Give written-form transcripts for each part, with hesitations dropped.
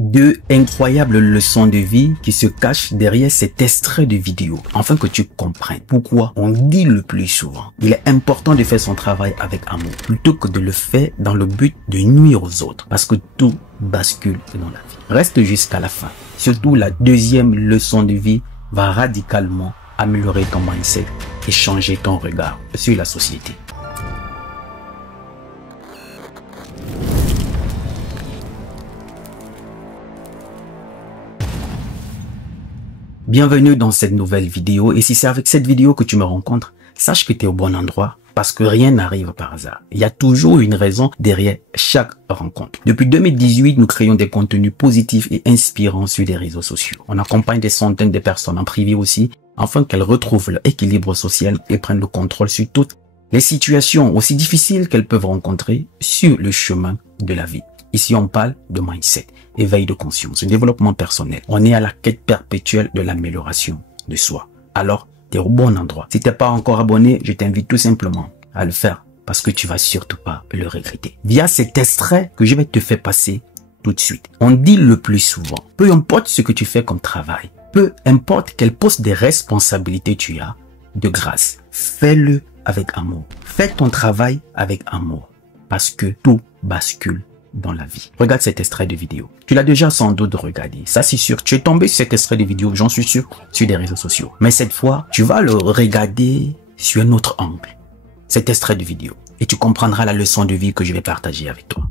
Deux incroyables leçons de vie qui se cachent derrière cet extrait de vidéo, afin que tu comprennes pourquoi on dit le plus souvent. Il est important de faire son travail avec amour, plutôt que de le faire dans le but de nuire aux autres, parce que tout bascule dans la vie. Reste jusqu'à la fin. Surtout la deuxième leçon de vie va radicalement améliorer ton mindset et changer ton regard sur la société. Bienvenue dans cette nouvelle vidéo, et si c'est avec cette vidéo que tu me rencontres, sache que tu es au bon endroit parce que rien n'arrive par hasard. Il y a toujours une raison derrière chaque rencontre. Depuis 2018, nous créons des contenus positifs et inspirants sur les réseaux sociaux. On accompagne des centaines de personnes en privé aussi, afin qu'elles retrouvent leur équilibre social et prennent le contrôle sur toutes les situations aussi difficiles qu'elles peuvent rencontrer sur le chemin de la vie. Ici, on parle de mindset, éveil de conscience, développement personnel. On est à la quête perpétuelle de l'amélioration de soi. Alors, tu es au bon endroit. Si tu n'es pas encore abonné, je t'invite tout simplement à le faire parce que tu vas surtout pas le regretter. Via cet extrait que je vais te faire passer tout de suite. On dit le plus souvent, peu importe ce que tu fais comme travail, peu importe quel poste de responsabilité tu as, de grâce, fais-le avec amour. Fais ton travail avec amour parce que tout bascule dans la vie. Regarde cet extrait de vidéo. Tu l'as déjà sans doute regardé. Ça, c'est sûr. Tu es tombé sur cet extrait de vidéo, j'en suis sûr, sur des réseaux sociaux. Mais cette fois, tu vas le regarder sur un autre angle. Cet extrait de vidéo. Et tu comprendras la leçon de vie que je vais partager avec toi.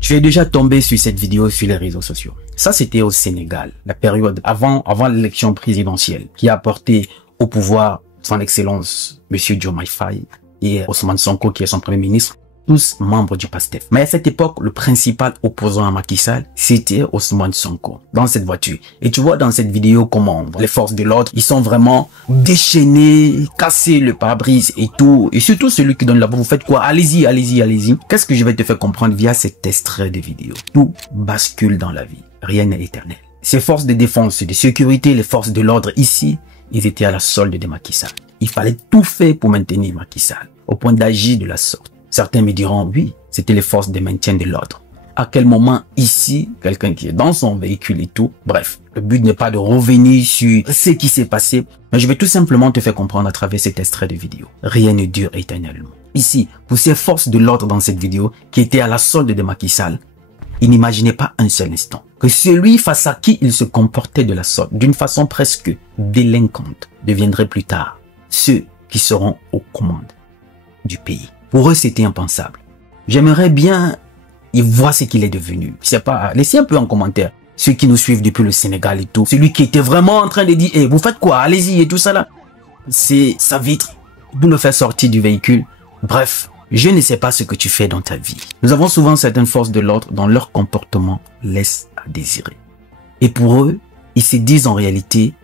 Tu es déjà tombé sur cette vidéo sur les réseaux sociaux. Ça, c'était au Sénégal, la période avant l'élection présidentielle, qui a porté au pouvoir son excellence, Monsieur Diomaye Faye, et Ousmane Sonko, qui est son premier ministre, tous membres du PASTEF. Mais à cette époque, le principal opposant à Macky Sall, c'était Ousmane Sonko, dans cette voiture. Et tu vois dans cette vidéo comment les forces de l'ordre, ils sont vraiment déchaînés, cassés le pare-brise et tout. Et surtout celui qui donne la voix, vous faites quoi? Allez-y, allez-y, allez-y. Qu'est-ce que je vais te faire comprendre via cet extrait de vidéo? Tout bascule dans la vie. Rien n'est éternel. Ces forces de défense et de sécurité, les forces de l'ordre ici, ils étaient à la solde de Macky Sall. Il fallait tout faire pour maintenir Macky Sall, au point d'agir de la sorte. Certains me diront, oui, c'était les forces de maintien de l'ordre. À quel moment ici, quelqu'un qui est dans son véhicule et tout, bref, le but n'est pas de revenir sur ce qui s'est passé, mais je vais tout simplement te faire comprendre à travers cet extrait de vidéo. Rien ne dure éternellement. Ici, pour ces forces de l'ordre dans cette vidéo, qui étaient à la solde de Macky Sall, ils n'imaginaient pas un seul instant que celui face à qui ils se comportaient de la sorte, d'une façon presque délinquante, deviendrait plus tard ceux qui seront aux commandes du pays. Pour eux, c'était impensable. J'aimerais bien y voir ce qu'il est devenu. Je sais pas, laissez un peu en commentaire ceux qui nous suivent depuis le Sénégal et tout. Celui qui était vraiment en train de dire, hey, vous faites quoi? Allez-y et tout ça là. C'est sa vitre pour le faire sortir du véhicule. Bref, je ne sais pas ce que tu fais dans ta vie. Nous avons souvent certaines forces de l'ordre dont leur comportement laisse à désirer. Et pour eux, ils se disent en réalité,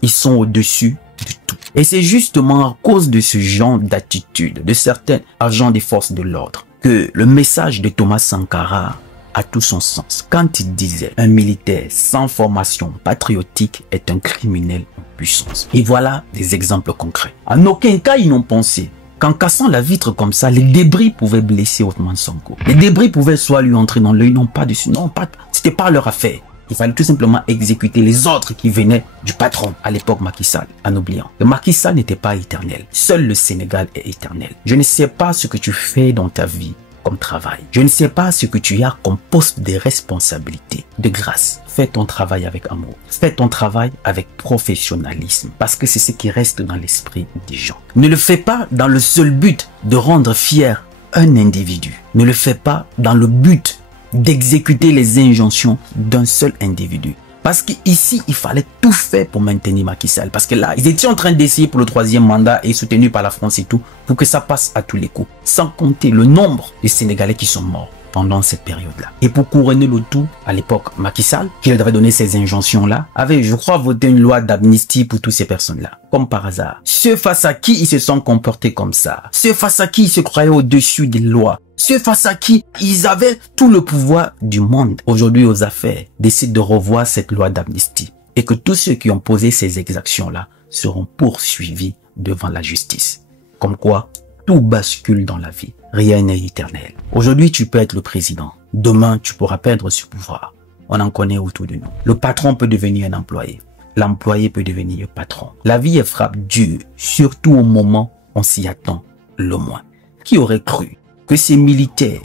ils sont au-dessus de tout. Et c'est justement à cause de ce genre d'attitude de certains agents des forces de l'ordre que le message de Thomas Sankara a tout son sens quand il disait un militaire sans formation patriotique est un criminel en puissance. Et voilà des exemples concrets. En aucun cas ils n'ont pensé qu'en cassant la vitre comme ça, les débris pouvaient blesser Ousmane Sonko. Les débris pouvaient soit lui entrer dans l'œil, non pas dessus, non pas, c'était pas leur affaire. Il fallait tout simplement exécuter les ordres qui venaient du patron, à l'époque Macky Sall, en oubliant que Macky Sall n'était pas éternel. Seul le Sénégal est éternel. Je ne sais pas ce que tu fais dans ta vie comme travail. Je ne sais pas ce que tu as comme poste de responsabilité. De grâce, fais ton travail avec amour. Fais ton travail avec professionnalisme. Parce que c'est ce qui reste dans l'esprit des gens. Ne le fais pas dans le seul but de rendre fier un individu. Ne le fais pas dans le but d'exécuter les injonctions d'un seul individu. Parce qu'ici, il fallait tout faire pour maintenir Macky Sall. Parce que là, ils étaient en train d'essayer pour le 3e mandat et soutenu par la France et tout, pour que ça passe à tous les coups. Sans compter le nombre de Sénégalais qui sont morts pendant cette période-là. Et pour couronner le tout, à l'époque, Macky Sall, qui avait donné ces injonctions-là, avait, je crois, voté une loi d'amnistie pour toutes ces personnes-là. Comme par hasard. Ceux face à qui ils se sont comportés comme ça. Ceux face à qui ils se croyaient au-dessus des lois. Ceux face à qui ils avaient tout le pouvoir du monde. Aujourd'hui, aux affaires, décident de revoir cette loi d'amnistie. Et que tous ceux qui ont posé ces exactions-là seront poursuivis devant la justice. Comme quoi, tout bascule dans la vie. Rien n'est éternel. Aujourd'hui, tu peux être le président. Demain, tu pourras perdre ce pouvoir. On en connaît autour de nous. Le patron peut devenir un employé. L'employé peut devenir patron. La vie est frappe dure, surtout au moment où on s'y attend le moins. Qui aurait cru que ces militaires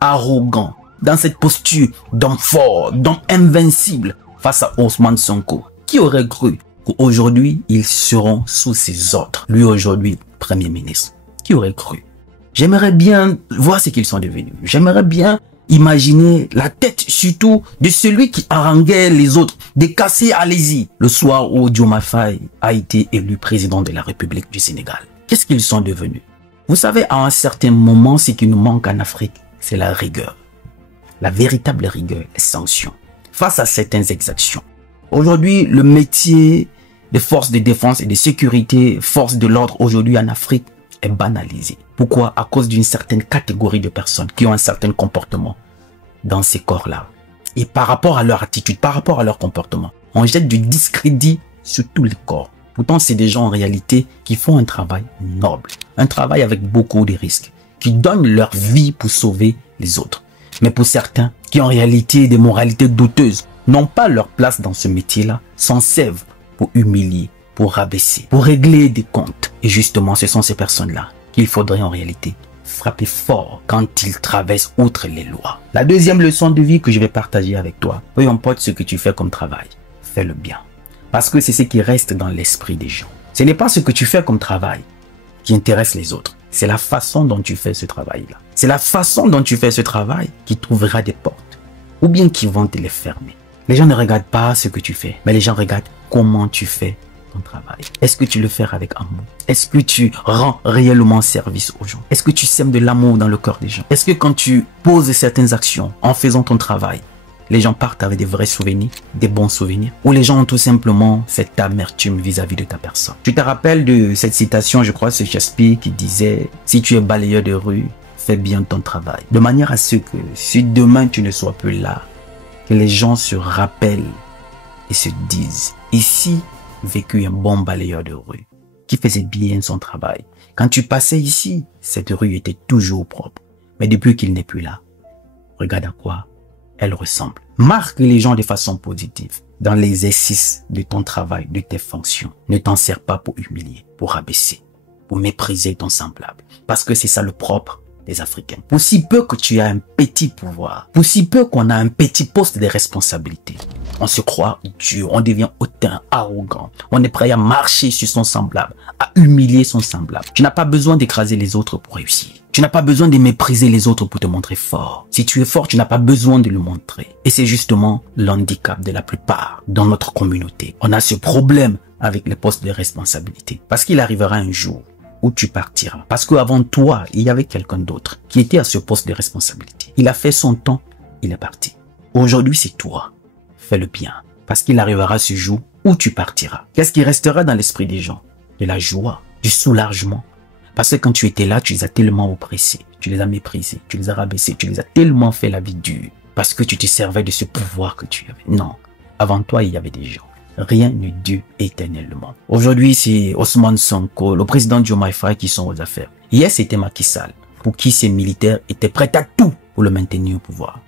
arrogants, dans cette posture d'homme fort, d'homme invincible face à Ousmane Sonko, qui aurait cru qu'aujourd'hui, ils seront sous ses ordres? Lui, aujourd'hui, Premier ministre. Qui aurait cru? J'aimerais bien voir ce qu'ils sont devenus. J'aimerais bien imaginer la tête surtout de celui qui haranguait les autres, de casser allez-y, le soir où Diomaye Faye a été élu président de la République du Sénégal. Qu'est-ce qu'ils sont devenus? Vous savez, à un certain moment, ce qui nous manque en Afrique, c'est la rigueur. La véritable rigueur, les sanctions. Face à certaines exactions. Aujourd'hui, le métier des forces de défense et de sécurité, forces de l'ordre aujourd'hui en Afrique, est banalisé. Pourquoi? À cause d'une certaine catégorie de personnes qui ont un certain comportement dans ces corps-là. Et par rapport à leur attitude, par rapport à leur comportement, on jette du discrédit sur tous les corps. Pourtant, c'est des gens en réalité qui font un travail noble. Un travail avec beaucoup de risques. Qui donnent leur vie pour sauver les autres. Mais pour certains, qui en réalité des moralités douteuses, n'ont pas leur place dans ce métier-là, s'en servent pour humilier, pour rabaisser, pour régler des comptes. Et justement, ce sont ces personnes-là qu'il faudrait en réalité frapper fort quand ils traversent outre les lois. La deuxième leçon de vie que je vais partager avec toi, peu importe ce que tu fais comme travail, fais le bien. Parce que c'est ce qui reste dans l'esprit des gens. Ce n'est pas ce que tu fais comme travail qui intéresse les autres. C'est la façon dont tu fais ce travail-là. C'est la façon dont tu fais ce travail qui t'ouvrira des portes ou bien qui vont te les fermer. Les gens ne regardent pas ce que tu fais, mais les gens regardent comment tu fais ton travail. Est-ce que tu le fais avec amour? Est-ce que tu rends réellement service aux gens? Est-ce que tu sèmes de l'amour dans le cœur des gens? Est-ce que quand tu poses certaines actions en faisant ton travail, les gens partent avec des vrais souvenirs, des bons souvenirs, ou les gens ont tout simplement cette amertume vis-à-vis de ta personne? Tu te rappelles de cette citation, je crois, c'est Shakespeare qui disait « Si tu es balayeur de rue, fais bien ton travail. » De manière à ce que, si demain tu ne sois plus là, que les gens se rappellent et se disent « Ici, vécu un bon balayeur de rue qui faisait bien son travail. Quand tu passais ici, cette rue était toujours propre. Mais depuis qu'il n'est plus là, regarde à quoi elle ressemble. » Marque les gens de façon positive dans l'exercice de ton travail, de tes fonctions. Ne t'en sers pas pour humilier, pour rabaisser, pour mépriser ton semblable. Parce que c'est ça le propre des Africains. Pour si peu que tu as un petit pouvoir, pour si peu qu'on a un petit poste de responsabilité, on se croit dur, on devient hautain, arrogant, on est prêt à marcher sur son semblable, à humilier son semblable. Tu n'as pas besoin d'écraser les autres pour réussir. Tu n'as pas besoin de mépriser les autres pour te montrer fort. Si tu es fort, tu n'as pas besoin de le montrer. Et c'est justement l'handicap de la plupart dans notre communauté. On a ce problème avec les postes de responsabilité. Parce qu'il arrivera un jour où tu partiras. Parce qu'avant toi, il y avait quelqu'un d'autre qui était à ce poste de responsabilité. Il a fait son temps, il est parti. Aujourd'hui, c'est toi. Fais le bien. Parce qu'il arrivera ce jour où tu partiras. Qu'est-ce qui restera dans l'esprit des gens? De la joie, du soulagement. Parce que quand tu étais là, tu les as tellement oppressés, tu les as méprisés, tu les as rabaissés, tu les as tellement fait la vie dure. Parce que tu te servais de ce pouvoir que tu avais. Non. Avant toi, il y avait des gens. Rien ne dure éternellement. Aujourd'hui, c'est Ousmane Sonko, le président Diomaye Faye qui sont aux affaires. Hier, c'était Macky Sall, pour qui ces militaires étaient prêts à tout pour le maintenir au pouvoir.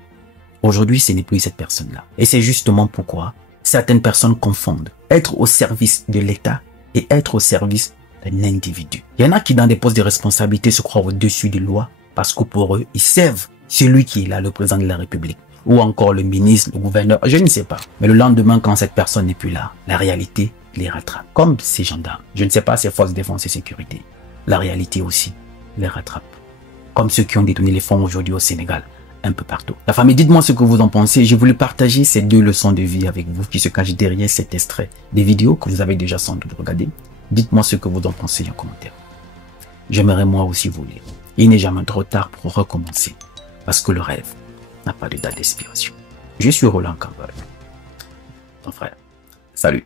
Aujourd'hui, ce n'est plus cette personne-là. Et c'est justement pourquoi certaines personnes confondent être au service de l'État et être au service d'un individu. Il y en a qui, dans des postes de responsabilité, se croient au-dessus des lois parce que pour eux, ils servent celui qui est là, le président de la République. Ou encore le ministre, le gouverneur, je ne sais pas. Mais le lendemain, quand cette personne n'est plus là, la réalité les rattrape. Comme ces gendarmes. Je ne sais pas, ces forces de défense et sécurité. La réalité aussi les rattrape. Comme ceux qui ont détourné les fonds aujourd'hui au Sénégal, un peu partout. La famille, dites-moi ce que vous en pensez. J'ai voulu partager ces deux leçons de vie avec vous qui se cachent derrière cet extrait des vidéos que vous avez déjà sans doute regardé. Dites-moi ce que vous en pensez en commentaire. J'aimerais moi aussi vous lire. Il n'est jamais trop tard pour recommencer. parce que le rêve n'a pas de date d'expiration. Je suis Roland Campbell, ton frère. Salut.